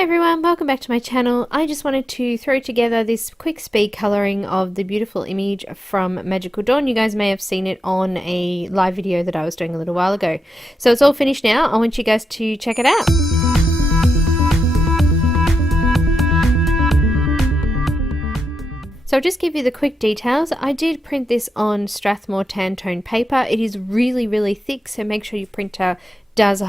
Hi everyone, welcome back to my channel. I just wanted to throw together this quick speed colouring of the beautiful image from Magical Dawn. You guys may have seen it on a live video that I was doing a little while ago. So it's all finished now. I want you guys to check it out. So I'll just give you the quick details. I did print this on Strathmore tan tone paper. It is really thick, so make sure your printer does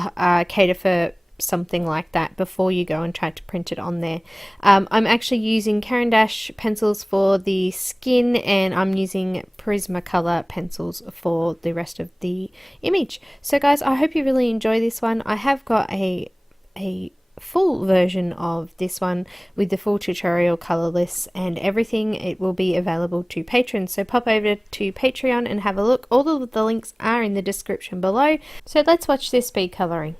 cater for something like that before you go and try to print it on there. I'm actually using Caran d'Ache pencils for the skin, and I'm using Prismacolor pencils for the rest of the image. So guys, I hope you really enjoy this one. I have got a full version of this one with the full tutorial, color lists and everything. It will be available to patrons, so pop over to Patreon and have a look. All of the links are in the description below. So let's watch this speed coloring.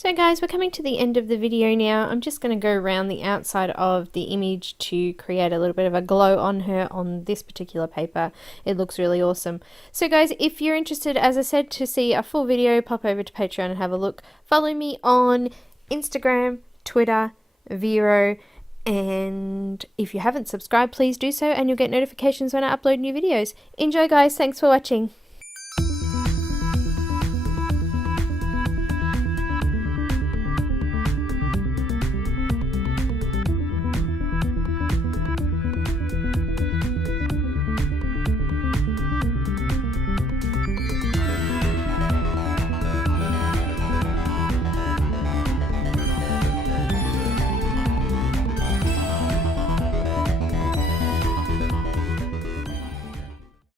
So guys, we're coming to the end of the video now. I'm just going to go around the outside of the image to create a little bit of a glow on her on this particular paper. It looks really awesome. So guys, if you're interested, as I said, to see a full video, pop over to Patreon and have a look. Follow me on Instagram, Twitter, Vero, and if you haven't subscribed, please do so and you'll get notifications when I upload new videos. Enjoy guys, thanks for watching.